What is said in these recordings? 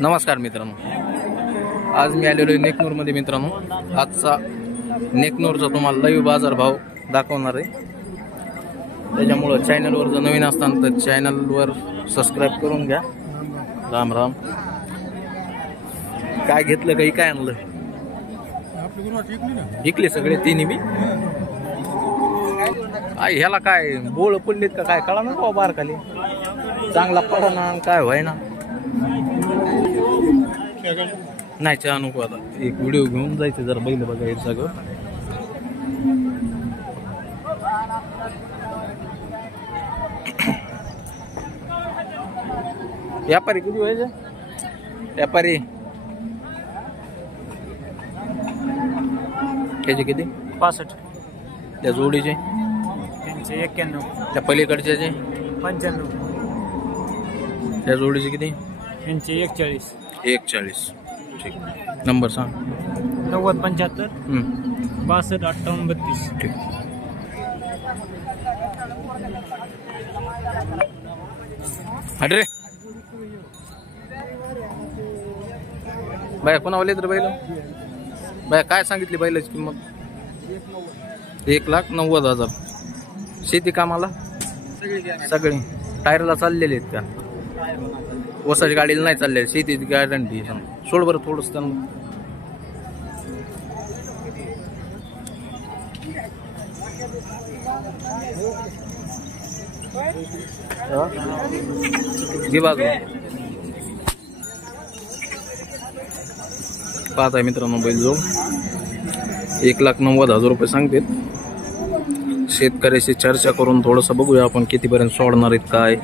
नमस्कार मित्रांनो, आज मी आलेलो आहे नेकनूरमध्ये मित्रांनो। आजचा नेकनूरचा तुम्हाला लाईव्ह बाजारभाव दाखवणार आहे। त्याच्यामुळे चॅनलवर जर नवीन असताना तर चॅनलवर सबस्क्राइब करून घ्या। राम राम। काय घेतलं काही काय आणलं? विकले सगळे तिन्ही बी। आई ह्याला काय बोळ पडलेत का काय कळा ना बाबा, बार खाली चांगला पडा ना काय व्हाय ना। नाही चहा नको, आता एक व्हिडिओ घेऊन जायचं जरा बैल बघायचं सगळं। व्यापारी किती व्हायचे? व्यापारी त्याचे किती? 65। त्या जोडीचे 91। त्या पलीकडचे 95। त्या जोडीचे किती? 41। 41। ठीक, नंबर सांग। 90 75 62 58 32। ठीक। अरे बाय कोणावले तर बैल बाय काय सांगितली बैलाची किंमत? 1,90,000। शेती कामाला सगळी टायरला चाललेले आहेत का? वसाची गाडीला नाही चालले, शेतीची गॅरंटी। सोड बरं थोडंच त्यांना। घे बाजू। पाहताय मित्रांनो बैल जो 1,90,000 रुपये सांगते। शेतकऱ्याशी चर्चा करून थोडंसं बघूया आपण कितीपर्यंत सोडणार आहेत काय।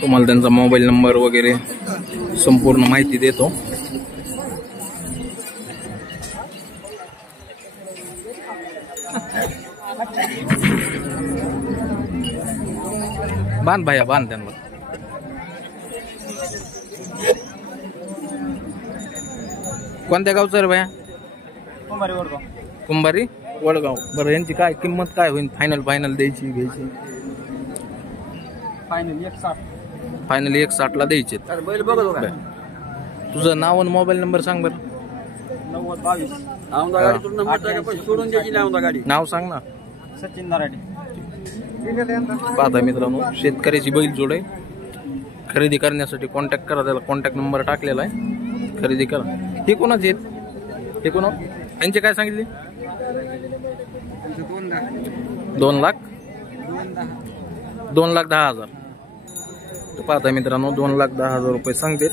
तुम्हाला त्यांचा मोबाईल नंबर वगैरे संपूर्ण माहिती देतो। बांध भाया बांध त्यांना। कोणत्या गावचं रे भैया? कुंभारी वडगाव। कुंभारी वडगाव। बरं यांची काय किंमत काय होईल? फायनल द्यायची घ्यायची? फायनल 160। फायनल 160 ला द्यायचे। बैल बघतो का? तुझं नाव आणि मोबाईल नंबर सांग बरं। 90 22। औंधा गाडी तुला नंबर टाका, पण सोडून द्यायची नाही औंधा गाडी। नाव सांग ना। सचिन नराडे। पाहता मित्रांनो शेतकऱ्याची बैल जोड आहे। खरेदी करण्यासाठी कॉन्टॅक्ट करा, त्याला कॉन्टॅक्ट नंबर टाकलेला आहे। खरेदी करा। हे कोणाचे आहेत? हे कोणा यांचे काय सांगितले? 2 लाख 2,10,000। तर पाहता मित्रांनो 2,10,000 रुपये सांगते।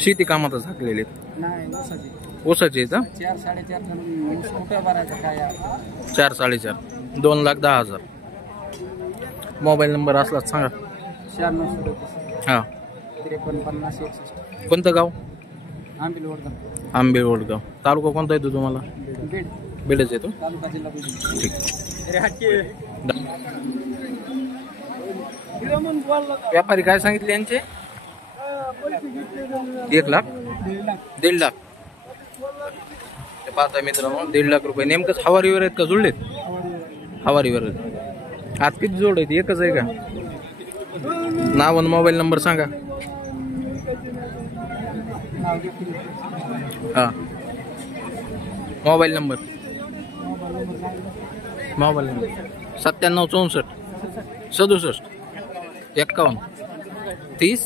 शेती कामात झाकलेले आहेत। ओसाचे आहेत। 4 4.5 टन कुठं भरायचं काय? 4 4.5 2,10,000। मोबाईल नंबर असलाच सांगा। 96 हा 53 50 61। कोणतं गाव? आंबेल वडगाव। आंबेल वडगाव। तालुका कोणता येतो तुम्हाला? बीड। बीडच येतो। तालुका जिल्हा बीड। ठीक। व्यापारी काय सांगितले यांचे? 1 लाख 1.5 लाख। पाहता मित्रांनो 1.5 लाख रुपये। नेमकंच हवारीवर आहेत का जुळलेत? हवारीवर आहेत। आज किती जोड आहेत? एकच आहे का? नाव आणि मोबाईल नंबर सांगा। हा मोबाईल नंबर 97 64 67 51 30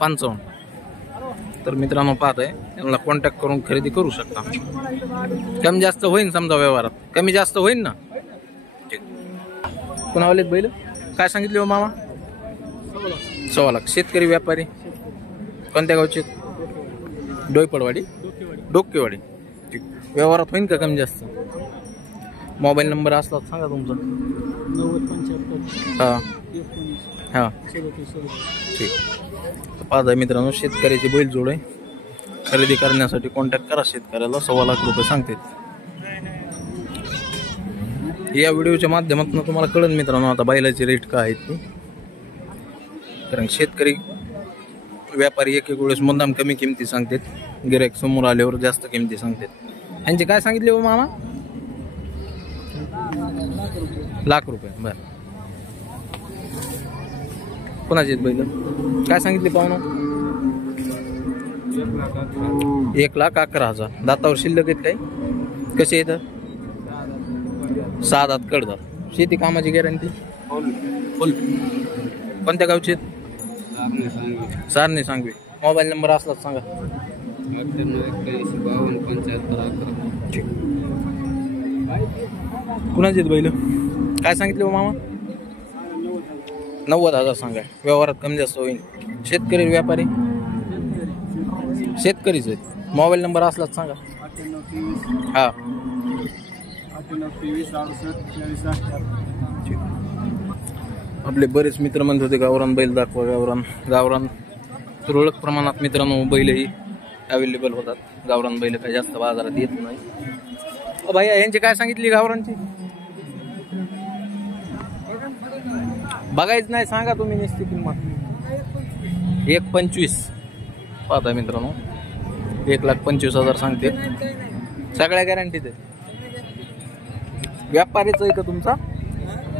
55। तर मित्रांनो पाहताय त्यांना कॉन्टॅक्ट करून खरेदी करू शकता। कमी जास्त होईल समजा व्यवहारात, कमी जास्त होईल ना। ठीक। कुणावालेत बैल काय सांगितले हो मामा? 1.25 लाख। शेतकरी व्यापारी कोणत्या गावचे? डोईपडवाडी डोकेवाडी। ठीक। व्यवहारात होईल का कमी जास्त? मोबाईल नंबर असला सांगा तुमचा। 90 75 हा 19 हा 37। ठीक। पाहता मित्रांनो शेतकऱ्याची बैल जोड आहे। खरेदी करण्यासाठी कॉन्टॅक्ट करा शेतकऱ्याला। 1.25 लाख रुपये सांगते। या व्हिडिओच्या माध्यमातून तुम्हाला कळेल मित्रांनो आता बैलाचे रेट काय आहेत ते। कारण शेतकरी व्यापारी एक वेळेस मुद्दाम कमी किमती सांगतात, गिराईक समोर आल्यावर जास्त किमती सांगतात। यांचे काय सांगितले हो मामा? लाख रुपये। बरं कोणाचे बैल काय सांगितले पाहुणं? 1,11,000. दातावर शिल्लक आहेत काय? कसे येतं? 6 दात कडदात. शेती कामाची गॅरंटी फुल. कोणत्या गावचे? सारणे सांगवी. मोबाईल नंबर असलाच सांगा. 98 कुणाचे बैल? काय सांगितले हो मामा? 90,000 सांगा. व्यवहारात कमी जास्त होईल. शेतकरी व्यापारी? शेतकरीच आहेत. मोबाईल नंबर असलाच सांगा. हा. आपले बरेच मित्र म्हणत होते गावरान बैल दाखवा. गावरान तुरळक प्रमाणात मित्रांनो बैलही अवेलेबल होतात. गावरान बैल काही जास्त बाजारात येत नाही. भैया यांची काय सांगितली गावरांची? बघायच नाही सांगा तुम्ही निश्चित किंमत. 1,25,000 पाहता मित्रांनो. 1,25,000 सांगते. सगळ्या गॅरंटीत आहे. व्यापारीच आहे का तुमचा?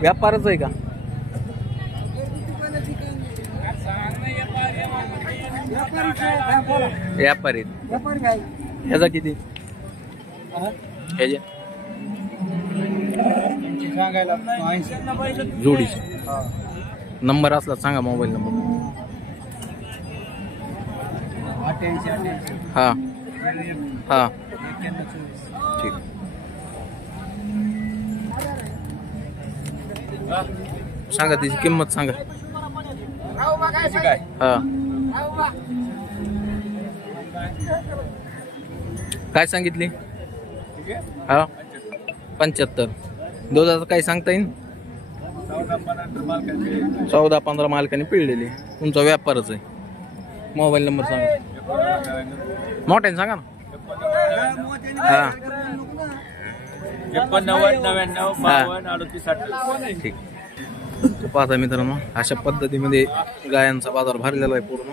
व्यापारच आहे का? व्यापारी. ह्याचा किती? जोडीचे नंबर असला सांगा. Mobile number. हा हा ठीक. सांगा त्याची किंमत सांगा. हा काय सांगितली? हा 75. दुधाचं काय सांगता येईल? 14-15 मालकाने पिळलेली. तुमचा व्यापारच आहे. मोबाईल नंबर सांगा. मोठ्याने सांगा ना. हा 89 ठीक. पाहता मित्रांनो अशा पद्धतीमध्ये गायांचा बाजार भरलेला आहे पूर्ण.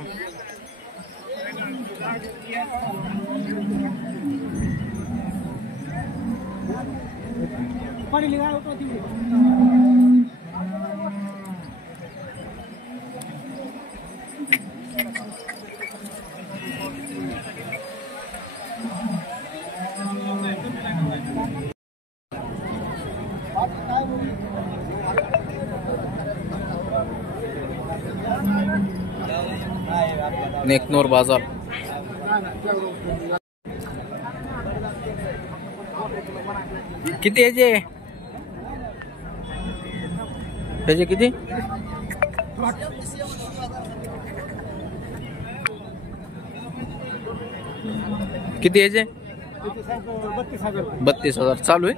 नेकनूर बाजार. किती याचे? त्याचे किती? किती याचे? 32,000 चालू आहे.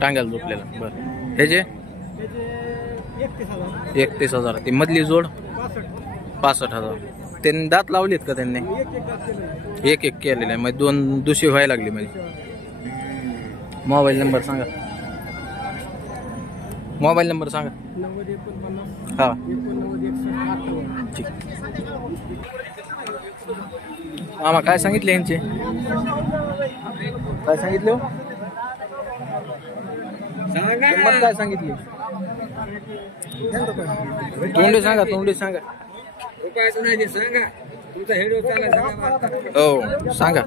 टांग्याला झोपलेला. बरं ह्याचे 31,000. ती मधली जोड 65,000. त्यांनी दात लावलेत का त्यांनी? एक केलेले आहे. मग 2 दुशी व्हायला लागली. म्हणजे मोबाईल नंबर सांगा. मोबाईल नंबर सांगा. हा ठीक. मामा काय सांगितले यांचे? काय सांगितले? किंमत काय सांगितली? तोंडी सांगा. तोंडी सांगा. हो सांगा.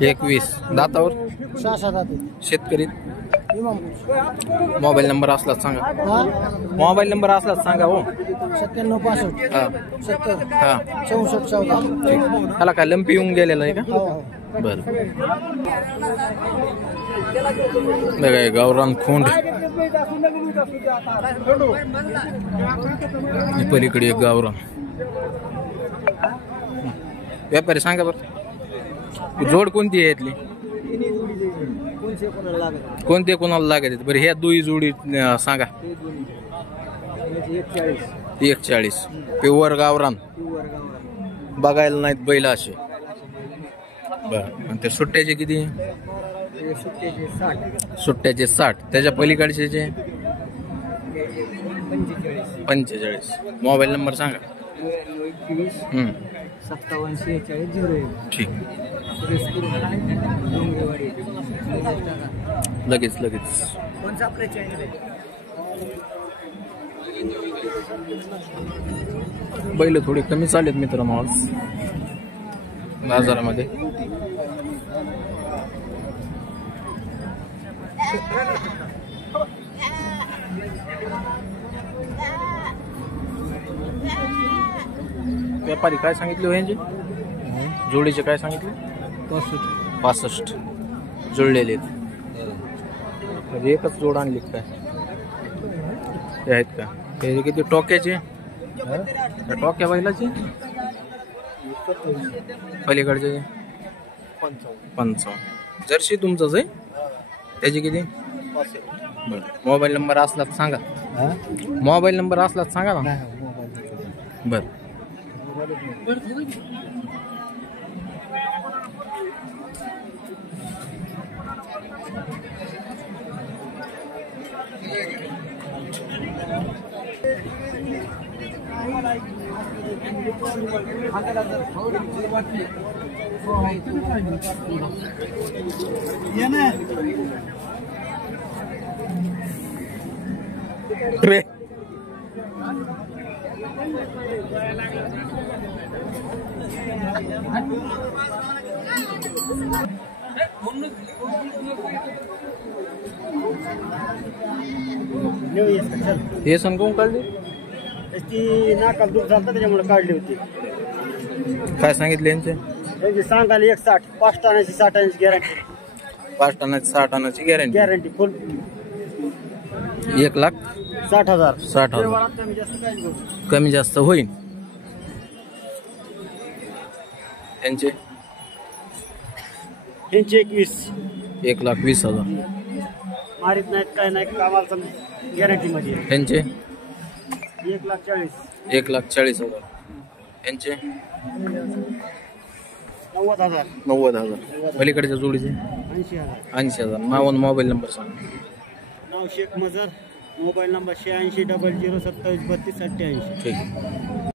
21. दातावर? शेतकरी. मोबाईल नंबर असलाच सांगा. मोबाईल नंबर असलाच सांगा. हो 9765 हा 70 हा 64 14. त्याला काय लंपी येऊन गेलेला आहे का? बरं. बघा गावरान खोंड. पलीकडे एक गावरान. व्यापारी सांगा बरं जोड कोणती आहे यातली? कोणते कोणाला लागत? बरं ह्या 2 जोडी सांगा. 140. प्युअर गावरान. बघायला नाहीत बैल असे. बरं ते सुट्ट्याचे किती? सुट्ट्याचे 60. त्याच्या पलीकडचे 45. मोबाईल नंबर सांगा. 5746 ठीक. लगेच कोणचा आपला चॅनल आहे? बैल थोडी कमी चालेत मित्रांनो आज बाजारामध्ये. व्यापारी काय सांगितले हो यांचे? जोडीचे काय सांगितले? 65 जुळलेले आहेत. म्हणजे एकच जोड आणली काय? ते आहेत का? ते किती टोक्याचे? टोक्या बैलाचे पलीकडचे 55. जर्सी तुमचंच आहे? त्याची किती? बरं. मोबाईल नंबर असला तर सांगा. मोबाईल नंबर असला तर सांगा ना. बर. रे हे सण कोण काढले? ती नाकाल दूर झालं त्याच्यामुळे काढली होती. काय सांगितले यांचे? त्यांची सांगायला 160, 5 टनाची 60 टनाची गॅरंटी. 5 टनाची 6 टनाची गॅरंटी. गॅरंटी फुल. 1,60,000. 60,000 कमी जास्त होईल. त्यांचे 21. 1,20,000. मारित नाहीत काय नाही कामाला गॅरंटी मध्ये. त्यांचे 1,40,000. 1,40,000. यांचे 90,000. 90,000. पलीकडच्या जोडीचे 80,000. 80,000. मावून मोबाईल नंबर सांग. नाव शेख मजर. Mobile number 86 00 27 32 88. ठीक आहे.